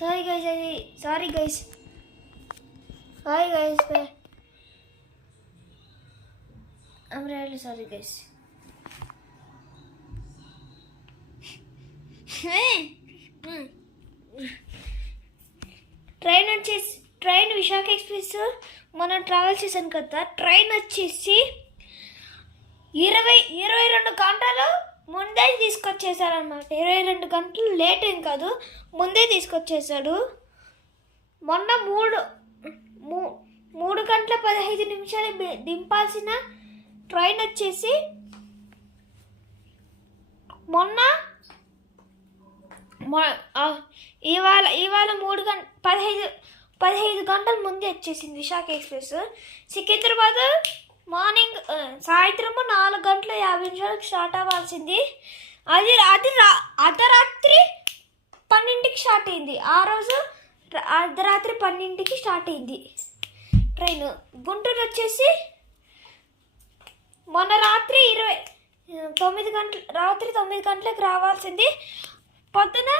Sorry guys, అది sorry guys, sorry guys, I'm really sorry guys. Train Visakha express మనం travel చేశాను కదా. Train వచ్చేసి 22 గంటలు ముందే తీసుకొచ్చేసారనమాట. 22 గంటలు లేట్ ఏం కాదు, ముందే తీసుకొచ్చేసాడు. మొన్న 3 గంటల 15 నిమిషాలు దింపాల్సిన ట్రైన్ వచ్చేసి ఇవాళ 15 గంటల ముందే వచ్చేసింది విశాఖ ఎక్స్ప్రెస్. సికింద్రాబాద్ మార్నింగ్ సాయంత్రము 4:50 స్టార్ట్ అవ్వాల్సింది. అది అర్ధరాత్రి 12కి స్టార్ట్ అయింది. ఆ రోజు అర్ధరాత్రి 12కి స్టార్ట్ అయింది ట్రైన్. గుంటూరు వచ్చేసి మొన్న రాత్రి 9 గంటలకు రావాల్సింది. పొద్దున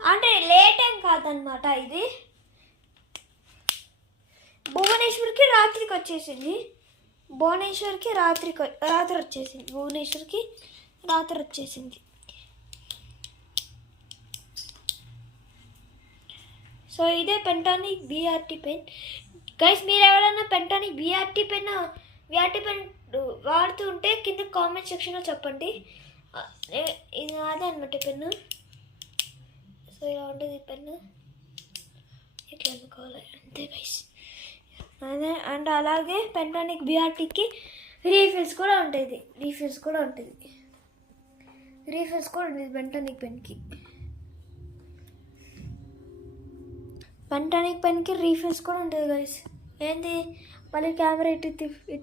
అంటే లేట్ ఏం కాదనమాట. ఇది భువనేశ్వర్కి రాత్రికి వచ్చేసింది. భువనేశ్వర్కి రాత్రి వచ్చేసింది. భువనేశ్వర్కి రాత్రి వచ్చేసింది. సో ఇదే పెంటానిక్ BRT పెన్ గైస్. మీరు ఎవరైనా పెంటానిక్ BRT పెన్ వాడుతూ ఉంటే కింద కామెంట్ సెక్షన్లో చెప్పండి. ఇది అదే అనమాట పెన్ను. సో ఇలా ఉంటుంది పెన్ను, ఇట్లా అనుకోవాలి అంతే గైస్. అదే అండ్ అలాగే పెంటానిక్ BRTకి రీఫిల్స్ కూడా ఉంటుంది. రీఫిల్స్ కూడా ఉంటుంది పెంటానిక్ పెన్కి. పెంటానిక్ పెన్కి రీఫిల్స్ కూడా ఉంటుంది గైస్. ఏంది మళ్ళీ కెమెరా ఇటు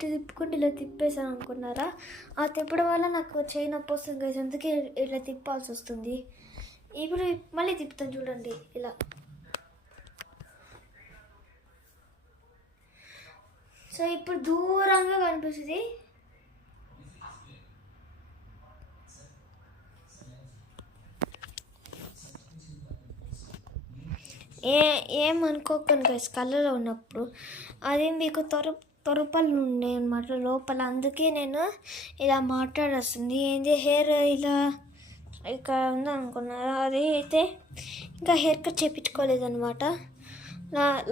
తిప్పుకుంటే ఇలా తిప్పేసాను అనుకున్నారా? ఆ తిప్పడం వల్ల నాకు చేయి నొప్పి వస్తుంది గైస్, అందుకే ఇలా తిప్పాల్సి వస్తుంది. ఇప్పుడు మళ్ళీ తిప్పుతాను చూడండి ఇలా. సో ఇప్పుడు దూరంగా కనిపిస్తుంది. ఏమనుకోకండి గైస్, కళ్ళలో ఉన్నప్పుడు అది మీకు తొరపలు ఉన్నాయి అన్నమాట లోపల, అందుకే నేను ఇలా మాట్లాడేస్తుంది. ఏంది హెయిర్ ఇలా ఇక్కడ ఉందనుకున్నారా? అది అయితే ఇంకా హెయిర్ కట్ చేయించుకోలేదన్నమాట.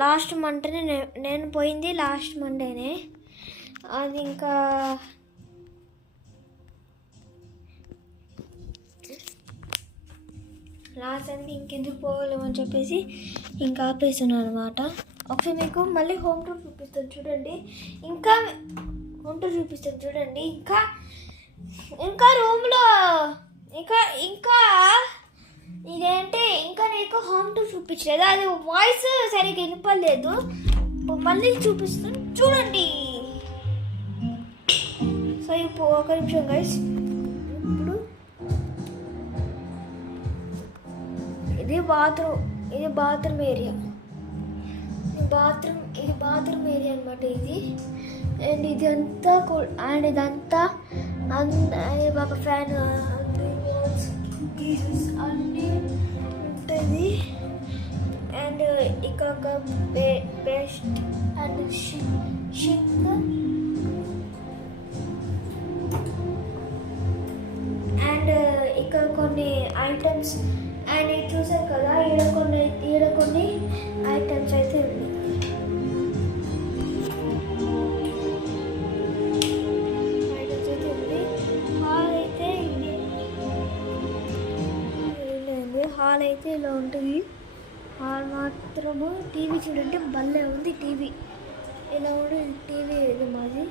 లాస్ట్ మండేనే నేను పోయింది, లాస్ట్ మండేనే. అది ఇంకా లాస్ట్ అంటే ఇంకెందుకు పోగలేమని చెప్పేసి ఇంకా ఆపేస్తున్నాను అనమాట. ఒకసారి మీకు మళ్ళీ హోమ్ టూర్ చూపిస్తాను చూడండి. ఇంకా హోమ్ టూర్ చూపిస్తాను చూడండి. ఇంకా రూమ్లో ఇంకా ఇదేంటి ఇంకా నీకు హోమ్ టూర్ చూపించలేదు, అది వాయిస్ సరిగ్గా వినపడలేదు. మళ్ళీ చూపిస్తాను చూడండి. సో ఇప్పుడు ఒక నిమిషం గైస్. ఇప్పుడు ఇది బాత్రూమ్ ఏరియా. ఇది బాత్రూమ్ ఏరియా అనమాట ఇది. అండ్ ఇదంతా అండ్ ఇదంతా ఒక ఫ్యాన్ అన్నీ ఉంటుంది. అండ్ ఇక్కడ ఒక పేస్ట్ అండ్ షింక్ అండ్ ఇక్కడ కొన్ని ఐటమ్స్. అండ్ ఇది చూసారు కదా, ఈడ కొన్ని ఐటమ్స్ అయితే ఉన్నాయి. హాల్ అయితే ఇలా ఉంటుంది. హాల్ మాత్రము టీవీ చూడండి భలే ఉంది. టీవీ ఇలా ఉంటుంది. టీవీ ఇది మాది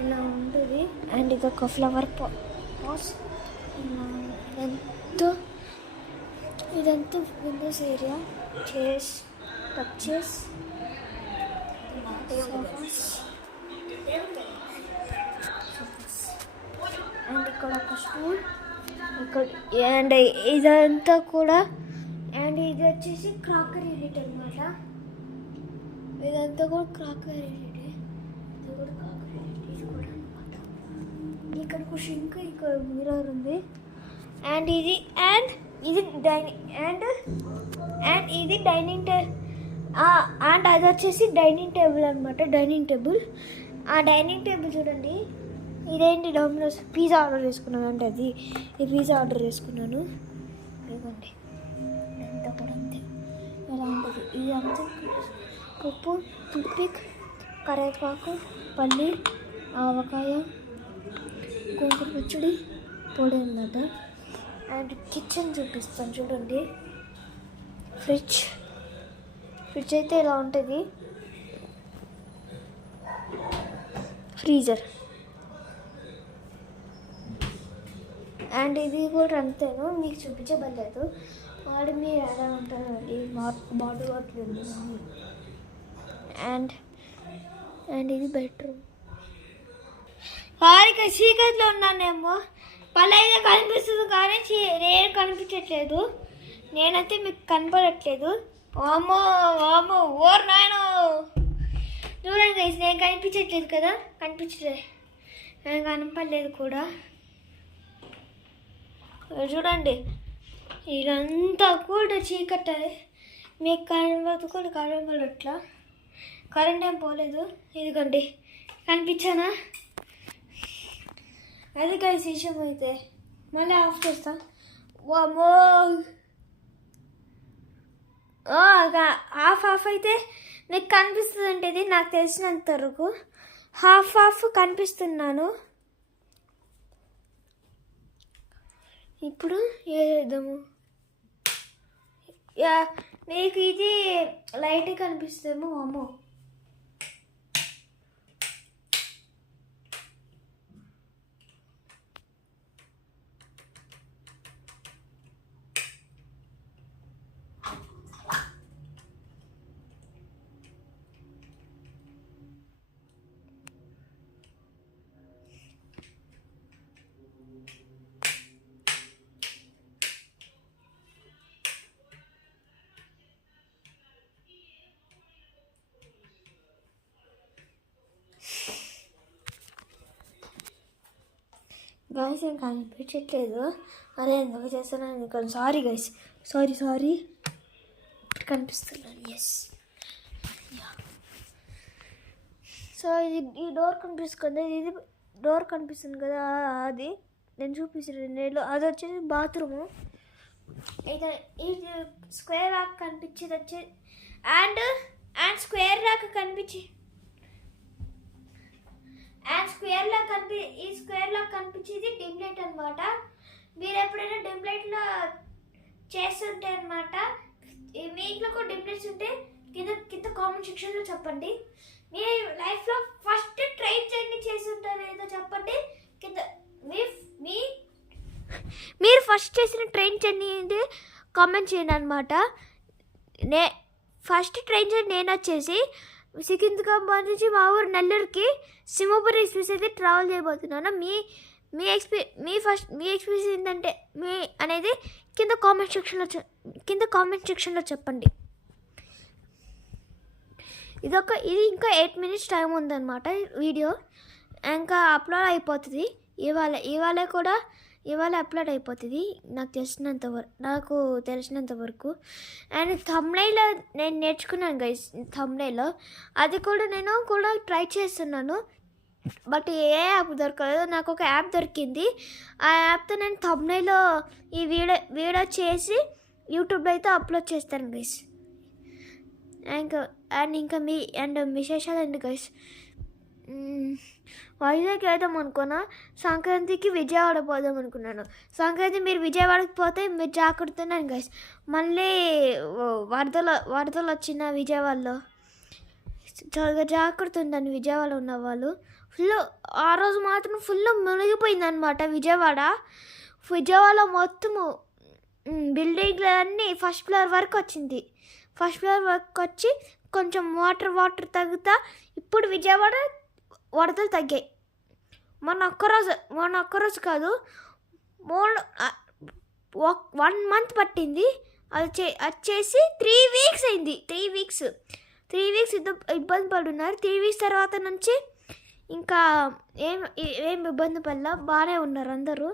ఇలా ఉంటుంది. అండ్ ఇది ఒక ఫ్లవర్ పాస్. ఇదంతా Windows area. Chairs, touch chairs, and ఇక్కడ ఒక స్టూల్ ఇక్కడ. అండ్ ఇదంతా కూడా అండ్ ఇది వచ్చేసి క్రాకరీ యూనిట్ అనమాట. ఇదంతా కూడా క్రాకరీ యూనిట్. ఇది కూడా క్రాకరీ యూనిట్ ఇది కూడా అనమాట. ఇక్కడ ఒక షింక్, ఇక్కడ మిర్రర్ ఉంది. అండ్ ఇది అండ్ ఇది అండ్ ఇది డైనింగ్ అండ్ అది వచ్చేసి డైనింగ్ టేబుల్ అనమాట. డైనింగ్ టేబుల్, ఆ డైనింగ్ టేబుల్ చూడండి. ఇదేంటి డొమినోస్ పిజ్జా ఆర్డర్ చేసుకున్నాను అంటే అది ఈ పిజ్జా ఆర్డర్ చేసుకున్నాను. ఇదిగోండి అంతా కూడా అంతే ఎలా ఉంటుంది. ఇది అంతా ఉప్పు, టూత్పిక్, కరివేపాకు, పన్నీర్, ఆవకాయ, గోంగూర పచ్చడి, పొడి అన్నమాట. అండ్ కిచెన్ చూపిస్తాను చూడండి. ఫ్రిడ్జ్ అయితే ఇలా ఉంటుంది. ఫ్రీజర్ అండ్ ఇది కూడా అంతేను, మీకు చూపించబడలేదు. వాడు మీరు ఎలా ఉంటారండి బాడీ వాటర్ అండ్ ఇది బెడ్రూమ్. వారికి చీకట్లో ఉన్నానేమో పల్లెగా కనిపిస్తుంది కానీ నేను కనిపించట్లేదు. నేనైతే మీకు కనపడట్లేదు. వామో ఓర్ నాయనో చూడండి గైస్, నేను కనిపించట్లేదు కదా, కనిపించలేదు, నేను కనపడలేదు కూడా. చూడండి ఇదంతా కూడా చీకటి, మీకు కనపడట్లా, కరెంట్ ఏం పోలేదు. ఇదిగోండి కనిపించానా? అది గైస్ విషయం. అయితే మళ్ళీ ఆఫ్ చేస్తా. వామో హాఫ్ అయితే మీకు కనిపిస్తుంది అంటే ఇది నాకు తెలిసినంత వరకు హాఫ్ కనిపిస్తున్నాను. ఇప్పుడు ఏదేద్దాము, మీకు ఇది లైట్ కనిపిస్తేమో అమ్మో గైస్ ఏం కనిపించట్లేదు. అదే ఎందుకు చేస్తున్నాను అనుకోండి. సారీ గైస్, సారీ కనిపిస్తున్నాను. ఎస్ సో ఈ డోర్ కనిపిస్తుంది, ఇది డోర్ కనిపిస్తుంది కదా, అది నేను చూపిస్తున్నాను. అది వచ్చేసి బాత్రూము. ఇది స్క్వేర్ రాక్ కనిపించేది వచ్చేది అండ్ స్క్వేర్ రాక్ ఈ స్క్వేర్ లా కనిపించేది డిమ్ లైట్ అనమాట. మీరు ఎప్పుడైనా డిమ్ లైట్లో చేస్తుంటే అనమాట, మీ ఇంట్లో కూడా డిమ్ లైట్స్ ఉంటే కింద కామెంట్ సెక్షన్లో చెప్పండి. మీ లైఫ్లో ఫస్ట్ ట్రైన్ జర్నీ చేసి ఉంటారు ఏదో చెప్పండి కింద. మీరు ఫస్ట్ చేసిన ట్రైన్ జర్నీ ఏంటి కామెంట్ చేయండి అనమాట. ఫస్ట్ ట్రైన్ జర్నీ నేను వచ్చేసి సికింద్రాబాద్ నుంచి మా ఊరు నెల్లూరుకి సింహపురి ఎక్స్ప్రెస్ అయితే ట్రావెల్ చేయబోతున్నాను. మీ ఎక్స్పీరియన్స్ ఏంటంటే మీ అనేది కింద కామెంట్ సెక్షన్లో చెప్పండి. ఇది ఇంకా 8 minutes టైం ఉందన్నమాట. వీడియో ఇంకా అప్లోడ్ అయిపోతుంది. ఇవాళ అప్లోడ్ అయిపోతుంది నాకు తెలిసినంత వరకు. అండ్ థంబ్నెయిల్ నేను నేర్చుకున్నాను గైస్. థంబ్నెయిల్ అది కూడా నేను ట్రై చేస్తున్నాను, బట్ ఏ యాప్ దొరకలేదు. నాకు ఒక యాప్ దొరికింది. ఆ యాప్తో నేను థంబ్నెయిల్ ఈ వీడియో చేసి యూట్యూబ్లో అయితే అప్లోడ్ చేస్తాను గైస్. ఇంకా విశేషాలు ఏంటి గైస్, వైజాగ్ వెళ్దాం అనుకున్నా. సంక్రాంతికి విజయవాడ పోదాం అనుకున్నాను. సంక్రాంతి మీరు విజయవాడకి పోతే మీరు జాగ్రత్తన్నాను గైస్. మళ్ళీ వరదలు వచ్చిన విజయవాడలో చాలా జాగ్రత్త ఉందని విజయవాడ ఉన్న వాళ్ళు ఫుల్. ఆ రోజు మాత్రం ఫుల్ మునిగిపోయింది అనమాట విజయవాడలో మొత్తము. బిల్డింగ్లు అన్నీ ఫస్ట్ ఫ్లోర్ వరకు వచ్చింది. ఫస్ట్ ఫ్లోర్ వరకు వచ్చి కొంచెం వాటర్ తగ్గుతా ఇప్పుడు విజయవాడ వరదలు తగ్గాయి. మొన్న ఒక్కరోజు కాదు, 1 month పట్టింది. అది వచ్చేసి 3 weeks అయింది. 3 weeks ఇబ్బంది పడున్నారు. 3 weeks తర్వాత నుంచి ఇంకా ఏం ఇబ్బంది పడలా, బాగానే ఉన్నారు అందరూ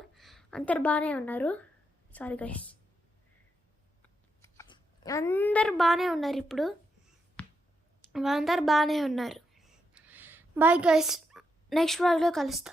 బాగానే ఉన్నారు. Sorry guys. అందరు బాగానే ఉన్నారు ఇప్పుడు, అందరు బాగానే ఉన్నారు. బాయ్ గైస్, నెక్స్ట్ వ్లాగ్లో కలుస్తా.